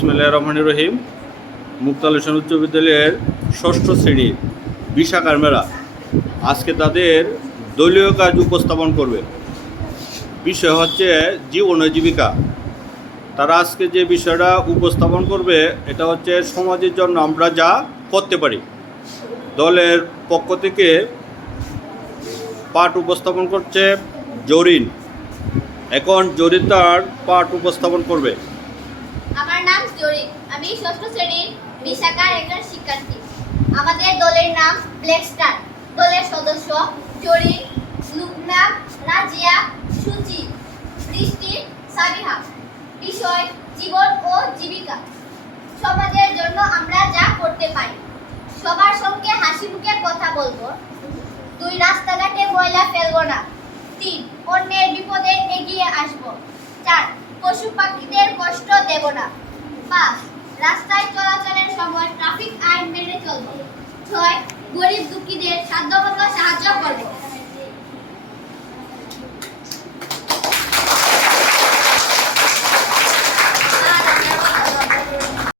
বিসমিল্লাহ রহমান রহিম। মুক্তালেশন উচ্চ বিদ্যালয়ের ষষ্ঠ শ্রেণির বিশাখার মেলা। আজকে তাদের দলীয় কাজ উপস্থাপন করবে। বিষয় হচ্ছে জীবন জীবিকা তারা আজকে যে বিষয়টা উপস্থাপন করবে, এটা হচ্ছে সমাজের জন্য আমরা যা করতে পারি। দলের পক্ষ থেকে পাঠ উপস্থাপন করছে জরিন। এখন জরিন তার পাঠ উপস্থাপন করবে। আমার নাম জরিন। আমি ষষ্ঠ শ্রেণির বিশাখার একজন শিক্ষার্থী। আমাদের দলের নাম ব্ল্যাক স্টার। দলের সদস্য জরিন, লুবনা, রাজিয়া, সুচি বৃষ্টি সাবিহা। বিষয়, জীবন ও জীবিকা। সমাজের জন্য আমরা যা করতে পারি। সবার সঙ্গে হাসি মুখে কথা বলব। দুই রাস্তাঘাটে ময়লা ফেলব না। তিন, অন্যের বিপদে এগিয়ে আসব। চার, পশু পাখিদের কষ্ট দেব না। পাঁচ, রাস্তায় চলাচলের সময় ট্রাফিক আইন মেনে চলব ছয়, গরিব দুঃখীদের সাধ্যমতো